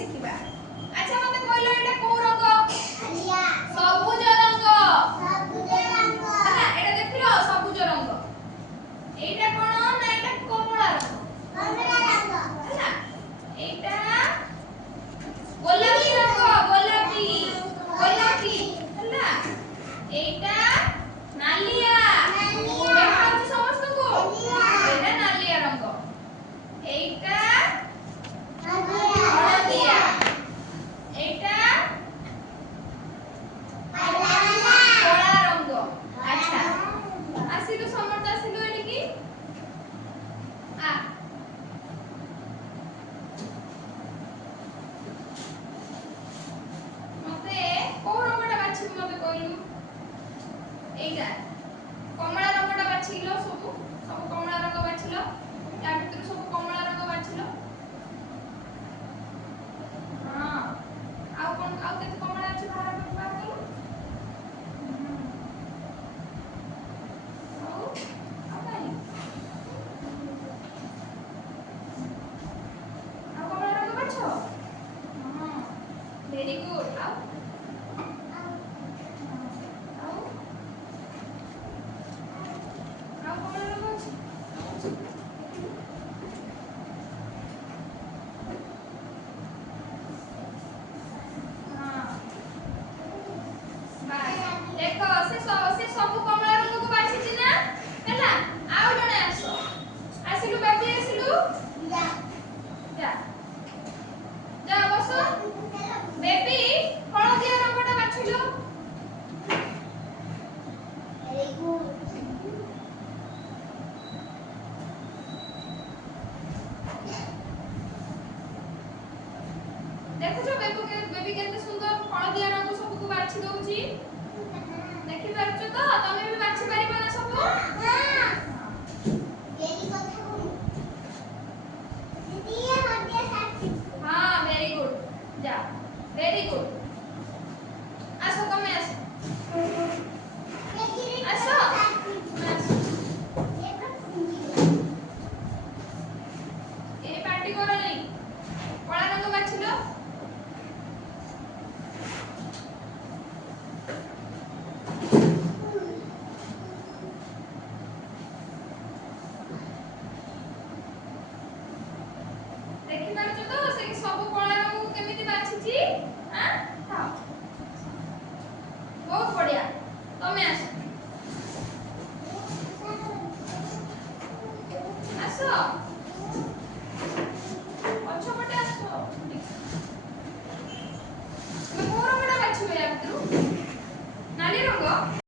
शिखिबा। अच्छा मते कहलो एटा को रंग आलिया सबुज रंग सबुज रंग हला एटा देखिलो सबुज रंग एटा कोन ना एटा कमला रंग कमला रंग हला एटा गोलापी रंग गोलापी गोलापी हला एटा नालिया नालिया देखा होची समस्त को नालिया एटा नालिया रंग एटा आलिया हळदिया एटा आलाला कला रंग अच्छा आसिलु समर्थ आसिलु एठी की आ मते को रंगटा बाछि मते कहलु एटा कमला रंगटा बाछिलो सब कमला रंग बाछिलो या भितर सब कमला रंग बाछिलो हां आउ कोन आउ केते कमला अछि बाहर बाहर करू आउ आउ काई आउ कमला रंग बाछो हां वेरी गुड आउ आउ आउ कमला रंग अछि हां बाय देखो से सब कमला रंग को बाछिछि ना हैला आउ जणे आसो आसिलु बेबी आसिलु जा जा जा बसो बेबी हळदिया रंगटा बाछिलो वेरी गुड देखुछो बेबी केते सुंदर हळदिया रंग सबको बाछि दउची देखि पारछो तो तमे भी बाछि पारिबो ना सब